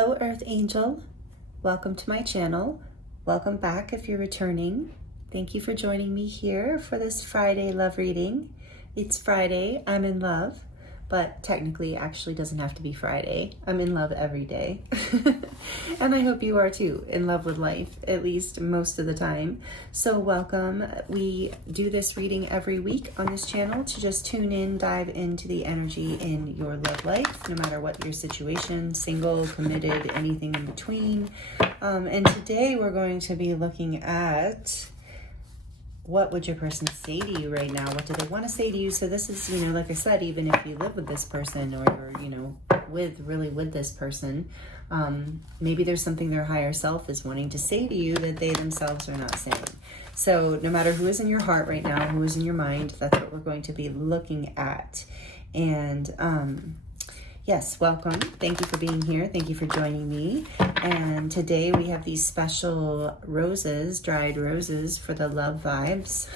Hello, Earth Angel. Welcome to my channel. Welcome back if you're returning. Thank you for joining me here for this Friday love reading. It's Friday, I'm in love, but technically actually doesn't have to be Friday. I'm in love every day. And I hope you are too, in love with life, at least most of the time. So welcome. We do this reading every week on this channel to just tune in, dive into the energy in your love life, no matter what your situation, single, committed, anything in between. And today we're going to be looking at what would your person say to you right now? What do they want to say to you? So this is, like I said, even if you live with this person or you're, with this person, maybe there's something their higher self is wanting to say to you that they themselves are not saying. So no matter who is in your heart right now, who is in your mind, that's what we're going to be looking at. And yes, welcome. Thank you for being here. Thank you for joining me. And today we have these special roses, dried roses for the love vibes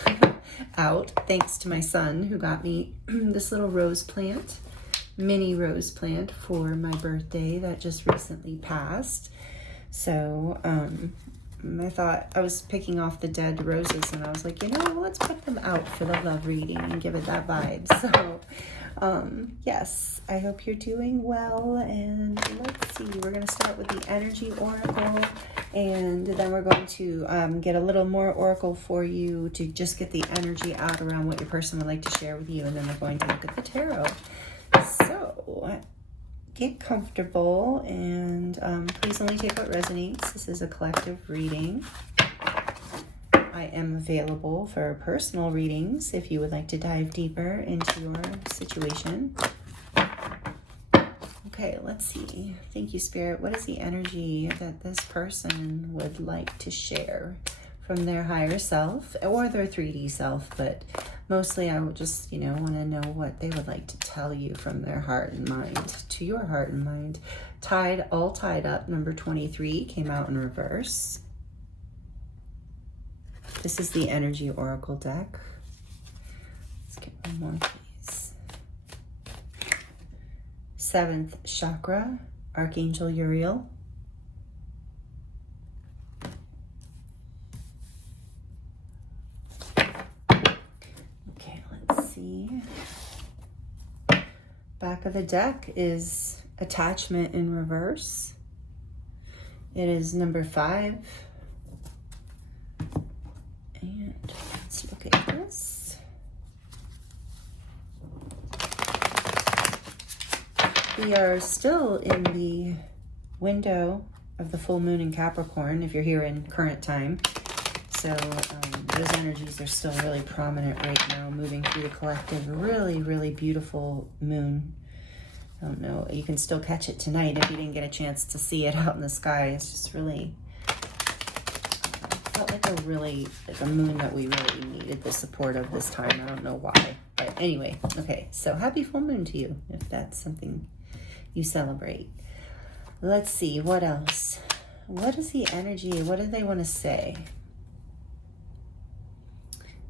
out. Thanks to my son who got me this little rose plant, mini rose plant for my birthday that just recently passed. So I thought I was picking off the dead roses and I was like, let's put them out for the love reading and give it that vibe. So yes, I hope you're doing well, and let's see, we're going to start with the energy oracle, and then we're going to get a little more oracle for you to just get the energy out around what your person would like to share with you, and then we're going to look at the tarot. So get comfortable, and please only take what resonates. This is a collective reading. I am available for personal readings if you would like to dive deeper into your situation. Okay, let's see. Thank you, Spirit. What is the energy that this person would like to share from their higher self or their 3D self? But mostly I would just, want to know what they would like to tell you from their heart and mind to your heart and mind. All tied up, number 23 came out in reverse. This is the energy oracle deck. Let's get one more, please. 7th chakra, Archangel Uriel. Okay, let's see. Back of the deck is attachment in reverse. It is number 5. And let's look at this. We are still in the window of the full moon in Capricorn, if you're here in current time. So those energies are still really prominent right now, moving through the collective. Really, really beautiful moon. I don't know, you can still catch it tonight if you didn't get a chance to see it out in the sky. It's just really felt like a moon that we really needed the support of this time. I don't know why, but anyway. Okay, so happy full moon to you if that's something you celebrate. Let's see, what else? What is the energy? What do they want to say?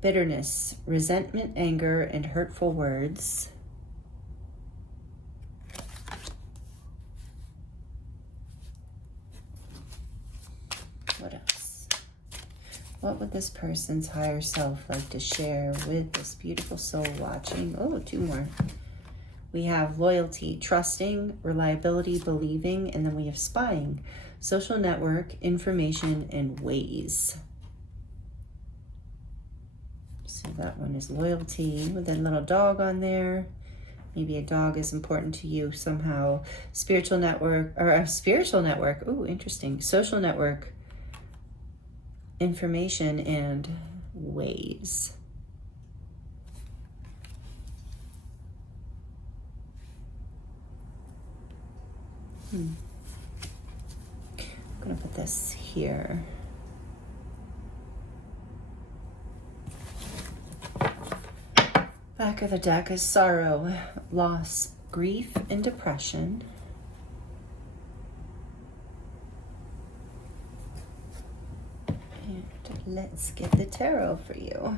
Bitterness, resentment, anger, and hurtful words. What else? What would this person's higher self like to share with this beautiful soul watching? Oh, 2 more. We have loyalty, trusting, reliability, believing, and then we have spying, social network, information, and ways. So that one is loyalty with a little dog on there. Maybe a dog is important to you somehow. Spiritual network, or a spiritual network. Ooh, interesting. Social network, information, and ways. I'm gonna put this here. Back of the deck is sorrow, loss, grief, and depression. And let's get the tarot for you.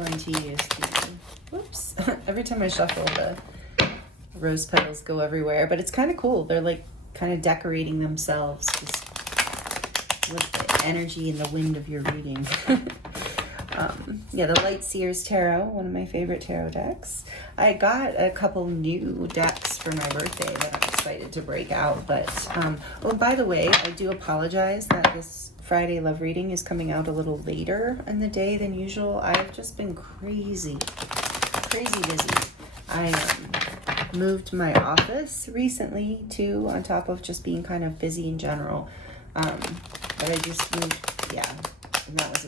going to use the, whoops, every time I shuffle the rose petals go everywhere, but it's kind of cool. They're like kind of decorating themselves just with the energy and the wind of your reading. Yeah, the Light Seers Tarot, one of my favorite tarot decks. I got a couple new decks for my birthday that I'm excited to break out. But, oh, by the way, I do apologize that this Friday love reading is coming out a little later in the day than usual. I've just been crazy busy. I moved my office recently too, on top of just being kind of busy in general. But I just moved, yeah, and that was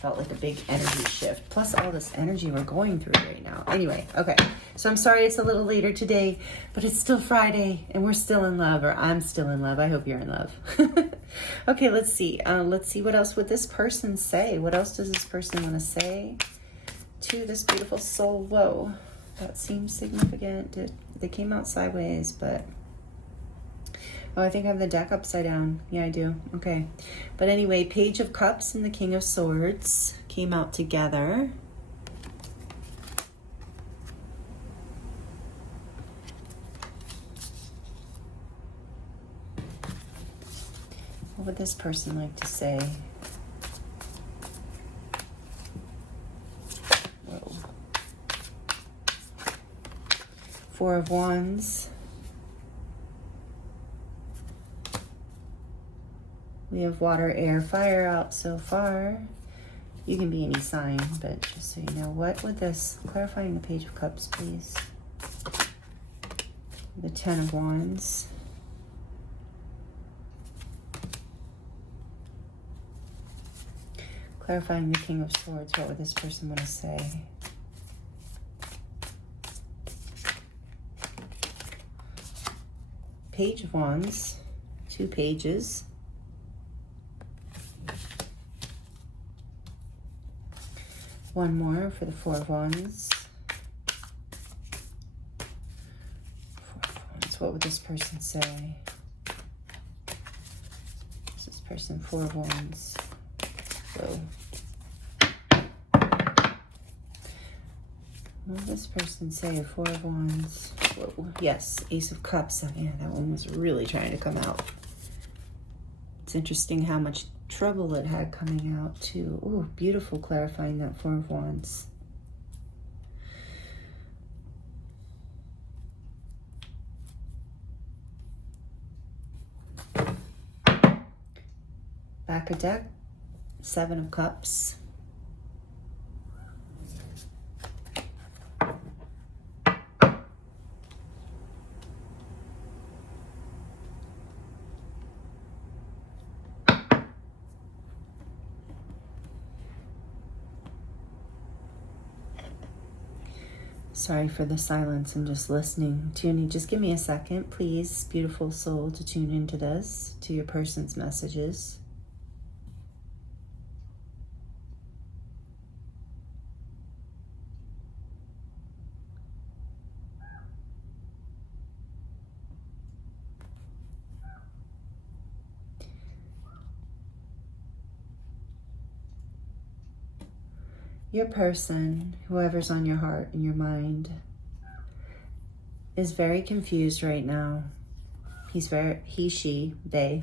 felt like a big energy shift, plus all this energy we're going through right now. Anyway, okay, so I'm sorry it's a little later today, but it's still Friday and we're still in love, or I'm still in love. I hope you're in love. Okay, let's see what else would this person say. What else does this person want to say to this beautiful soul? Whoa, that seems significant. They came out sideways, but oh, I think I have the deck upside down. Yeah, I do. Okay. But anyway, Page of Cups and the King of Swords came out together. What would this person like to say? Whoa. Four of Wands. We have water, air, fire out so far. You can be any sign, but just so you know, what would this, clarifying the Page of Cups, please. The Ten of Wands. Clarifying the King of Swords, what would this person want to say? Page of Wands, 2 pages. One more for the Four of Wands. Four of Wands. What would this person say? This person, Four of Wands. Whoa. What would this person say? Four of Wands. Whoa. Yes, Ace of Cups. Oh, yeah, that one was really trying to come out. It's interesting how much trouble it had coming out too. Oh, beautiful, clarifying that Four of Wands. Back of deck, Seven of Cups. Sorry for the silence. I'm just listening. Tuning. Just give me a second, please, beautiful soul, to tune into this, to your person's messages. Your person, whoever's on your heart and your mind, is very confused right now. She, they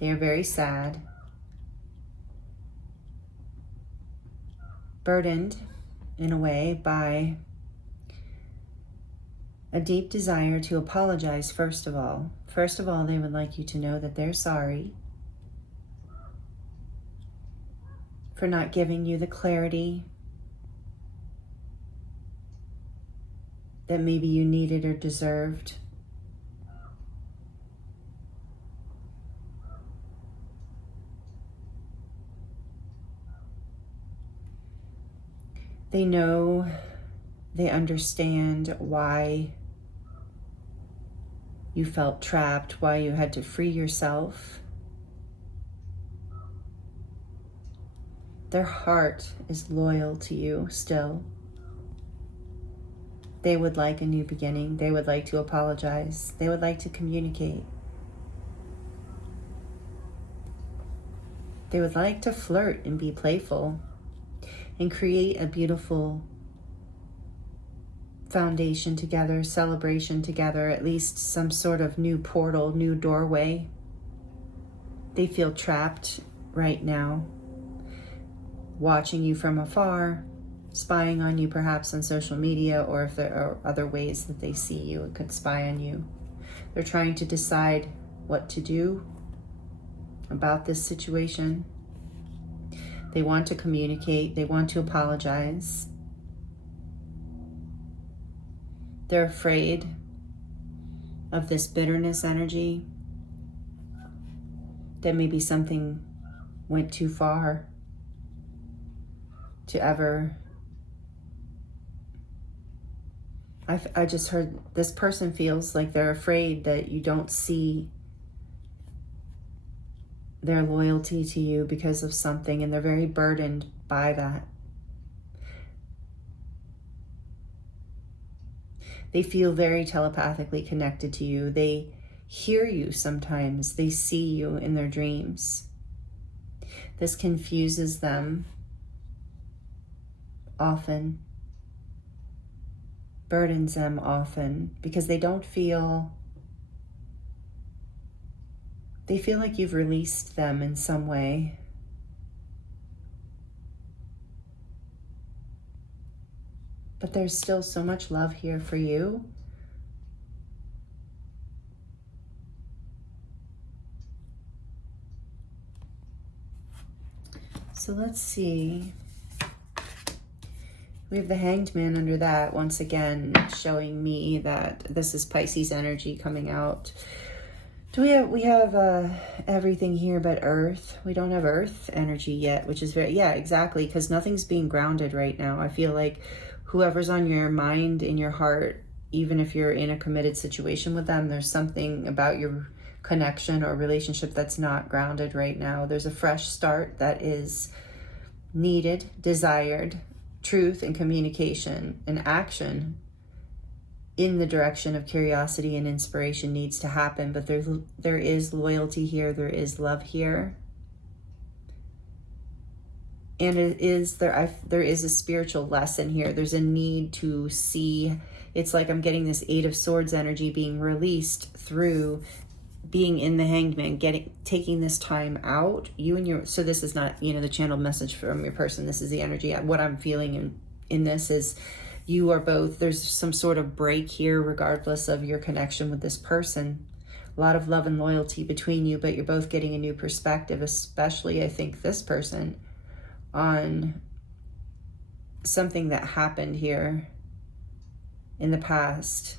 are very sad, burdened in a way by a deep desire to apologize, first of all. First of all, they would like you to know that they're sorry for not giving you the clarity that maybe you needed or deserved. They know, they understand why you felt trapped, why you had to free yourself. Their heart is loyal to you still. They would like a new beginning. They would like to apologize. They would like to communicate. They would like to flirt and be playful. and create a beautiful foundation together, celebration together, at least some sort of new portal, new doorway. They feel trapped right now, watching you from afar, spying on you perhaps on social media, or if there are other ways that they see you and could spy on you. They're trying to decide what to do about this situation. They want to communicate. They want to apologize. They're afraid of this bitterness energy, that maybe something went too far to ever. I just heard this person feels like they're afraid that you don't see their loyalty to you because of something, and they're very burdened by that. They feel very telepathically connected to you. They hear you sometimes. They see you in their dreams. This confuses them often, burdens them often, because they feel like you've released them in some way. But there's still so much love here for you. So let's see. We have the Hanged Man under that, once again, showing me that this is Pisces energy coming out. We have everything here but Earth. We don't have Earth energy yet, which is yeah, exactly, because nothing's being grounded right now. I feel like whoever's on your mind, in your heart, even if you're in a committed situation with them, there's something about your connection or relationship that's not grounded right now. There's a fresh start that is needed, desired. Truth and communication and action in the direction of curiosity and inspiration needs to happen, but there is loyalty here, there is love here, and there is a spiritual lesson here. There's a need to see. It's like I'm getting this Eight of Swords energy being released through being in the Hanged Man, taking this time out. So this is not, the channeled message from your person. This is the energy. What I'm feeling in this is you are both, there's some sort of break here regardless of your connection with this person. A lot of love and loyalty between you, but you're both getting a new perspective, especially I think this person, on something that happened here in the past.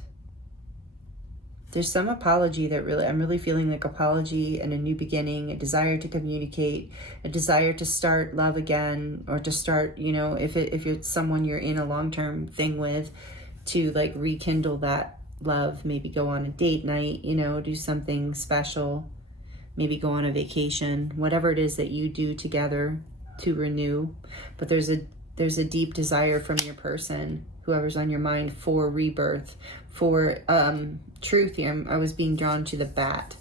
There's some apology that I'm really feeling like apology and a new beginning, a desire to communicate, a desire to start love again, or to start, if it's someone you're in a long-term thing with, to like rekindle that love, maybe go on a date night, do something special, maybe go on a vacation, whatever it is that you do together to renew. But there's a deep desire from your person, whoever's on your mind, for rebirth, for truth here. I was being drawn to the bat,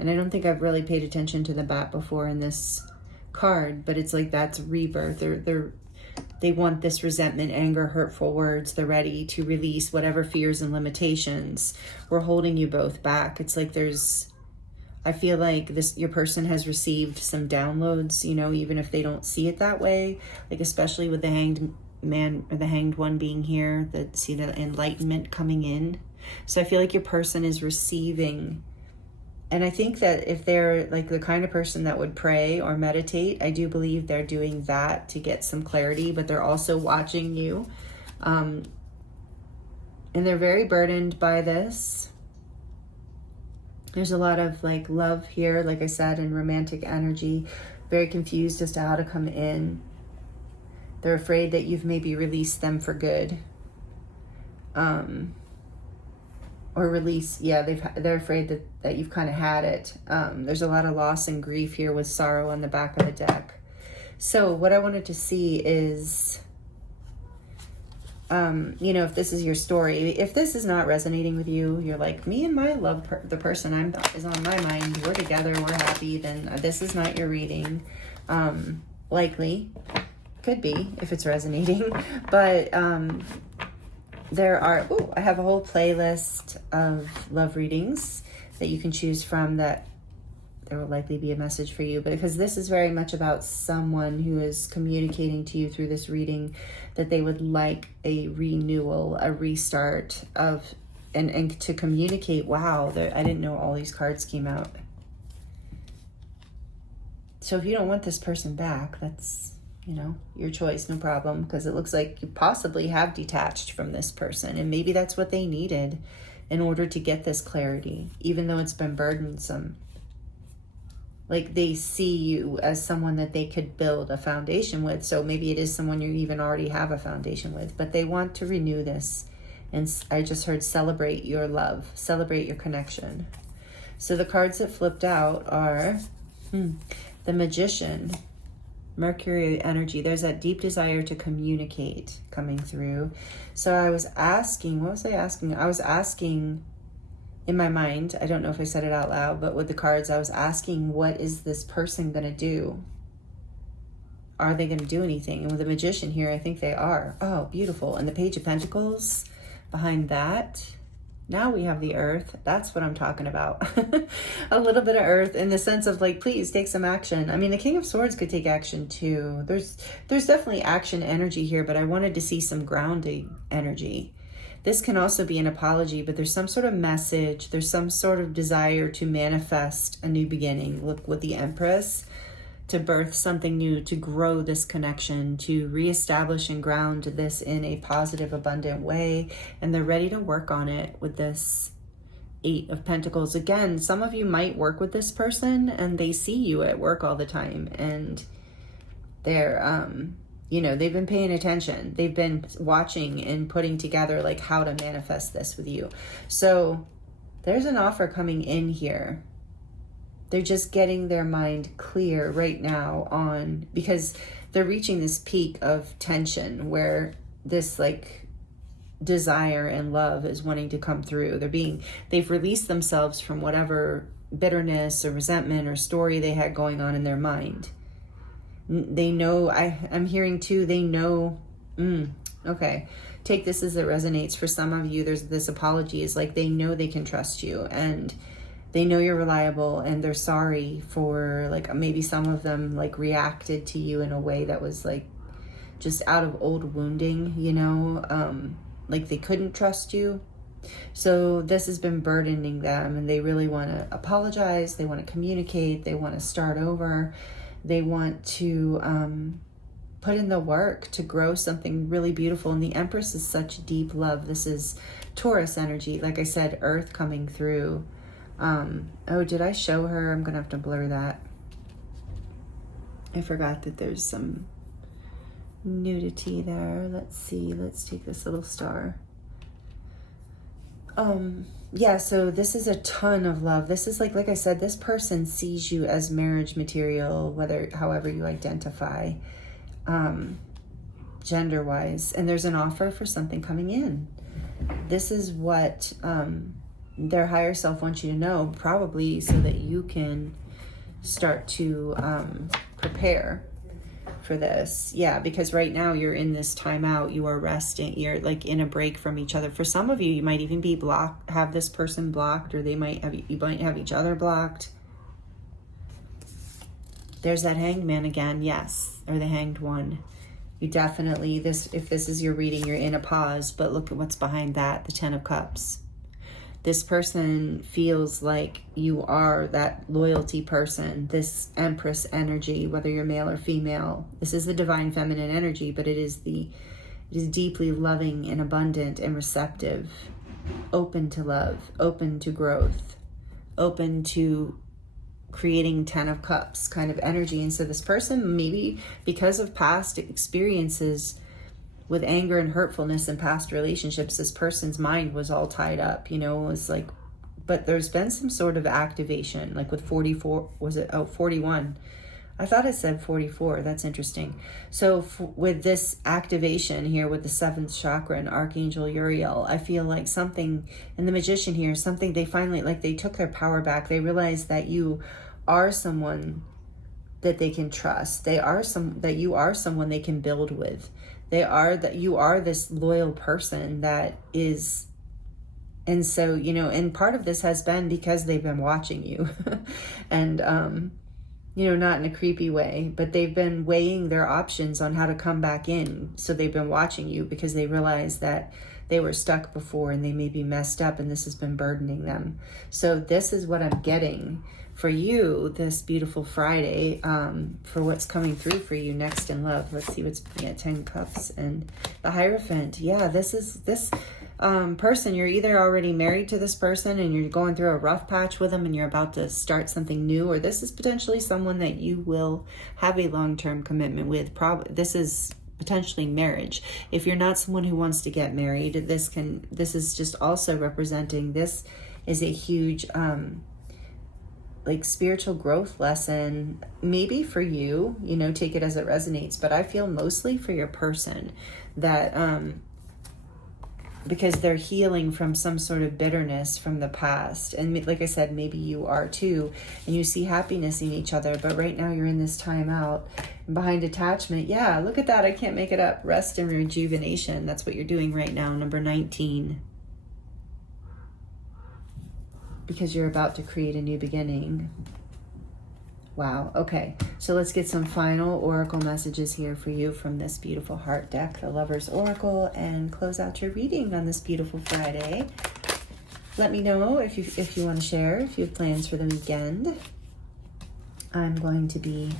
and I don't think I've really paid attention to the bat before in this card, but it's like that's rebirth. They want this resentment, anger, hurtful words. They're ready to release whatever fears and limitations were holding you both back. It's like I feel like your person has received some downloads, even if they don't see it that way, like especially with the Hanged Man or the Hanged One being here, see the enlightenment coming in. So I feel like your person is receiving, and I think that if they're like the kind of person that would pray or meditate, I do believe they're doing that to get some clarity, but they're also watching you, and they're very burdened by this. There's a lot of like love here, like I said, and romantic energy, very confused as to how to come in. They're afraid that you've maybe released them for good. They're afraid that you've kind of had it. There's a lot of loss and grief here with sorrow on the back of the deck. So what I wanted to see is, if this is your story, if this is not resonating with you, you're like, me and my love, the person is on my mind, we're together, we're happy, then this is not your reading, likely. Could be, if it's resonating. But there are, I have a whole playlist of love readings that you can choose from, that there will likely be a message for you, because this is very much about someone who is communicating to you through this reading that they would like a renewal, a restart of, and to communicate, wow, I didn't know all these cards came out. So if you don't want this person back, that's, your choice, no problem, because it looks like you possibly have detached from this person, and maybe that's what they needed in order to get this clarity, even though it's been burdensome. Like, they see you as someone that they could build a foundation with. So maybe it is someone you even already have a foundation with, but they want to renew this. And I just heard celebrate your love, celebrate your connection. So the cards that flipped out are the Magician, Mercury energy. There's that deep desire to communicate coming through. So I was asking, what was I asking? I was asking in my mind, I don't know if I said it out loud, but with the cards, I was asking, what is this person going to do? Are they going to do anything? And with the Magician here, I think they are. Oh, beautiful. And the Page of Pentacles behind that. Now we have the Earth. That's what I'm talking about. A little bit of Earth in the sense of, like, please take some action. I mean, the King of Swords could take action too. There's definitely action energy here, but I wanted to see some grounding energy. This can also be an apology, but there's some sort of message. There's some sort of desire to manifest a new beginning. Look, with the Empress, to birth something new, to grow this connection, to reestablish and ground this in a positive, abundant way. And they're ready to work on it with this Eight of Pentacles. Again, some of you might work with this person and they see you at work all the time, and they're, they've been paying attention. They've been watching and putting together, like, how to manifest this with you. So there's an offer coming in here. They're just getting their mind clear right now on, because they're reaching this peak of tension where this, like, desire and love is wanting to come through. They've released themselves from whatever bitterness or resentment or story they had going on in their mind. They know, I'm hearing too, they know, okay, take this as it resonates. For some of you, there's this apology is like, they know they can trust you, and they know you're reliable, and they're sorry for, like, maybe some of them, like, reacted to you in a way that was, like, just out of old wounding, like they couldn't trust you. So this has been burdening them, and they really want to apologize. They want to communicate. They want to start over. They want to put in the work to grow something really beautiful. And the Empress is such deep love. This is Taurus energy. Like I said, Earth coming through. Oh, did I show her? I'm going to have to blur that. I forgot that there's some nudity there. Let's see. Let's take this little star. Yeah, so this is a ton of love. This is like I said, this person sees you as marriage material, however you identify, gender-wise, and there's an offer for something coming in. This is what their higher self wants you to know, probably so that you can start to prepare for this. Yeah, because right now you're in this timeout, you are resting, you're like in a break from each other. For some of you, you might even be blocked, have this person blocked, or you might have each other blocked. There's that Hanged Man again, yes, or the Hanged One. You definitely, if this is your reading, you're in a pause, but look at what's behind that, the Ten of Cups. This person feels like you are that loyalty person, this Empress energy, whether you're male or female. This is the divine feminine energy, but it is deeply loving and abundant and receptive, open to love, open to growth, open to creating Ten of Cups kind of energy. And so this person, maybe because of past experiences with anger and hurtfulness in past relationships, this person's mind was all tied up, it was like, but there's been some sort of activation, like with 44, 41. I thought it said 44. That's interesting. So with this activation here with the 7th chakra and Archangel Uriel, I feel like something in the Magician here, something they finally, like they took their power back. They realized that you are someone that they can trust. That you are someone they can build with. That you are this loyal person that is. And so, and part of this has been because they've been watching you and, not in a creepy way, but they've been weighing their options on how to come back in. So they've been watching you because they realize that they were stuck before and they may be messed up and this has been burdening them. So this is what I'm getting for you this beautiful Friday, for what's coming through for you next in love. Let's see what's 10 Cups and the Hierophant. Yeah, this person, you're either already married to this person and you're going through a rough patch with them and you're about to start something new, or this is potentially someone that you will have a long-term commitment with. This is potentially marriage. If you're not someone who wants to get married, this is just also representing, this is a huge like spiritual growth lesson, maybe for you, take it as it resonates, but I feel mostly for your person that because they're healing from some sort of bitterness from the past. And like I said, maybe you are too, and you see happiness in each other, but right now you're in this time out. And behind attachment, yeah, look at that. I can't make it up. Rest and rejuvenation. That's what you're doing right now, number 19. Because you're about to create a new beginning. Wow. Okay. So let's get some final oracle messages here for you from this beautiful heart deck, the Lover's Oracle, and close out your reading on this beautiful Friday. Let me know if you want to share, if you have plans for the weekend. I'm going to be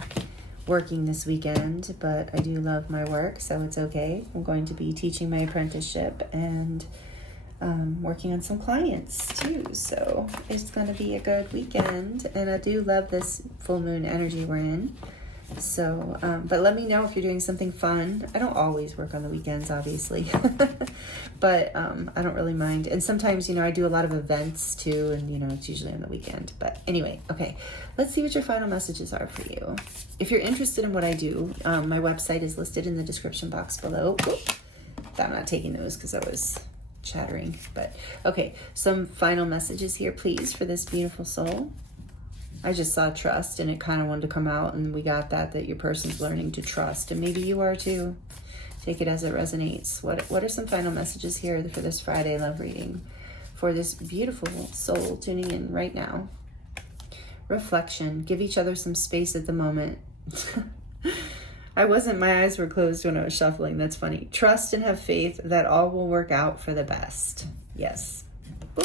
working this weekend, but I do love my work, so it's okay. I'm going to be teaching my apprenticeship and working on some clients too, so it's going to be a good weekend. And I do love this full moon energy we're in. So but let me know if you're doing something fun. I don't always work on the weekends, obviously, but I don't really mind. And sometimes, I do a lot of events too, and it's usually on the weekend. But anyway, okay, let's see what your final messages are for you. If you're interested in what I do, my website is listed in the description box below. Oop, I'm not taking those because I was chattering, but okay, some final messages here, please, for this beautiful soul. I just saw trust, and it kind of wanted to come out, and we got that your person's learning to trust, and maybe you are too. Take it as it resonates. What are some final messages here for this Friday love reading for this beautiful soul tuning in right now? Reflection. Give each other some space at the moment. My eyes were closed when I was shuffling. That's funny. Trust and have faith that all will work out for the best. Yes. Ooh.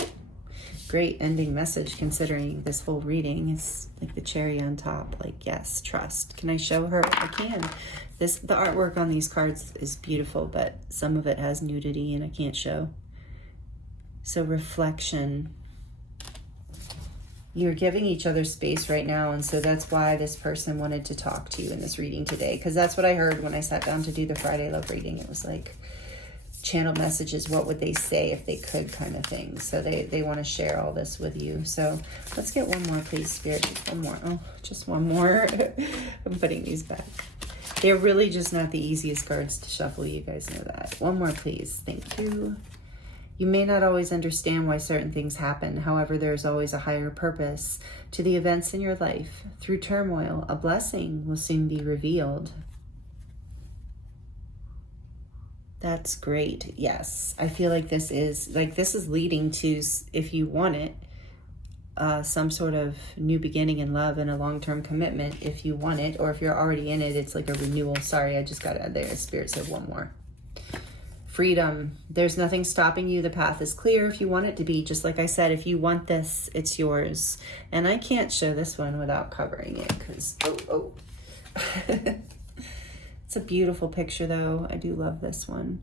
Great ending message, considering this whole reading is like the cherry on top. Like, yes, trust. Can I show her? I can. The artwork on these cards is beautiful, but some of it has nudity and I can't show. So reflection. You're giving each other space right now, and so that's why this person wanted to talk to you in this reading today, because that's what I heard when I sat down to do the Friday love reading. It was like channel messages, what would they say if they could, kind of thing. So they want to share all this with you. So let's get one more, please, Spirit. Just one more. Oh, just one more. I'm putting these back. They're really just not the easiest cards to shuffle. You guys know that. One more, please. Thank you. You may not always understand why certain things happen. However, there's always a higher purpose to the events in your life. Through turmoil, a blessing will soon be revealed. That's great. Yes. I feel like this is leading to, if you want it, some sort of new beginning in love and a long-term commitment if you want it, or if you're already in it, it's like a renewal. Sorry, I just got it there. Spirit said one more. Freedom. There's nothing stopping you. The path is clear if you want it to be. Just like I said, if you want this, it's yours. And I can't show this one without covering it because, It's a beautiful picture though. I do love this one.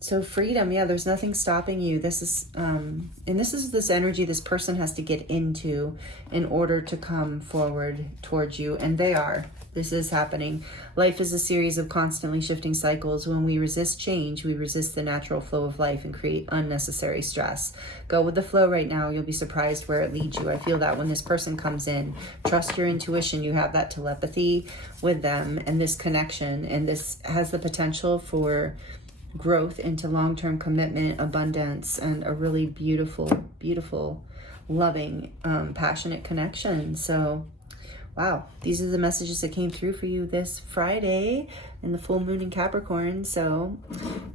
So freedom, yeah, there's nothing stopping you. This is, and this is this energy this person has to get into in order to come forward towards you. And they are. This is happening. Life is a series of constantly shifting cycles. When we resist change, we resist the natural flow of life and create unnecessary stress. Go with the flow right now. You'll be surprised where it leads you. I feel that when this person comes in, trust your intuition. You have that telepathy with them and this connection. And this has the potential for growth into long-term commitment, abundance, and a really beautiful, beautiful, loving, passionate connection. So Wow, these are the messages that came through for you this Friday in the full moon in Capricorn. So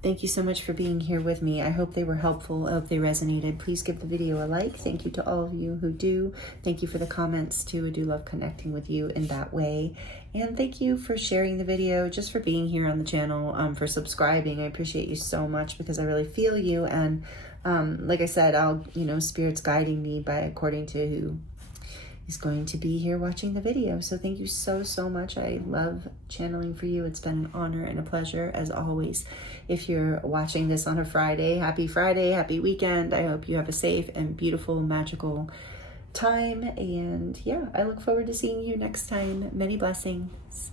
thank you so much for being here with me. I hope they were helpful. I hope they resonated. Please give the video a like. Thank you to all of you who do. Thank you for the comments too. I do love connecting with you in that way. And thank you for sharing the video, just for being here on the channel, for subscribing. I appreciate you so much because I really feel you. And like I said, Spirit's guiding me by according to who is going to be here watching the video. So thank you so, so much. I love channeling for you. It's been an honor and a pleasure as always. If you're watching this on a Friday, happy weekend. I hope you have a safe and beautiful, magical time. And yeah, I look forward to seeing you next time. Many blessings.